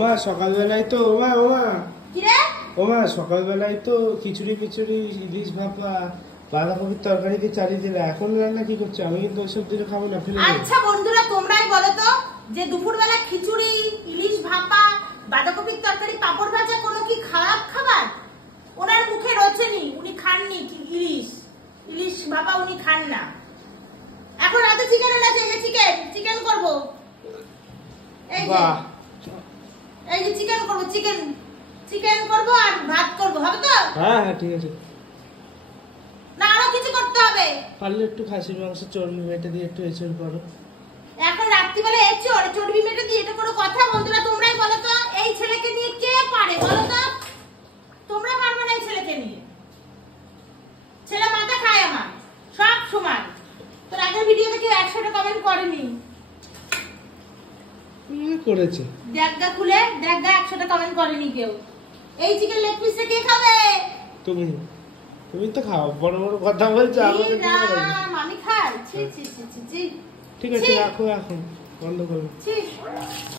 ওমা সকালবেলায় তো সকালবেলায় তো খিচুড়ি ইলিশ ভাপা বাঁধাকপির তরকারি দিয়ে চালিয়ে দিলে, এখন রান্না কি করছো? আমি কিন্তু ওইসব দিলে খাবো না, ফেলে দেবো। আচ্ছা বন্ধুরা, তোমরাই বলো তো যে দুপুরবেলা খিচুড়ি, ইলিশ ভাপা, বাঁধাকপির তরকারি, পাপড় ভাজা কোনো কি খারাপ খাবার? ওনার মুখে রোচেনি, উনি খাননি ইলিশ ভাপা, উনি খান না। এখন রাতে চিকেন এনেছে, চিকেন করবো। এই যে চিকেন করবো, চিকেন করবো আর ভাত করবো, হবে তো? হ্যাঁ ঠিক আছে। না আরো কিছু করতে হবে? পারলে একটু খাসির মাংস চর্বি মেটে দিয়ে একটু এঁচড় করো। এখন রাত্রিবেলা চর্বি মেটে দিয়ে এটা কোনো কথা? বন্ধুরা তোমরাই বলো তো, এই ছেলেকে নিয়ে কে পারে বলো তো? তোমরা পারবে না এই ছেলেকে নিয়ে? ছেলে মাথা খায় আমার সব সময়। তোর আগের ভিডিওতে কেউ 100টা কমেন্ট করেনি, করেছে দেখা খুলে দেখা 100টা কমেন্ট করেনি কেউ। এই চিকেন লেগ পিসটা কে খাবে? তুমি তো খাও, বড় বড় কথা বলছো। আমি খাই? ছি ছি ছি ছি। ঠিক আছে, রাখো এখন, বন্ধ করো।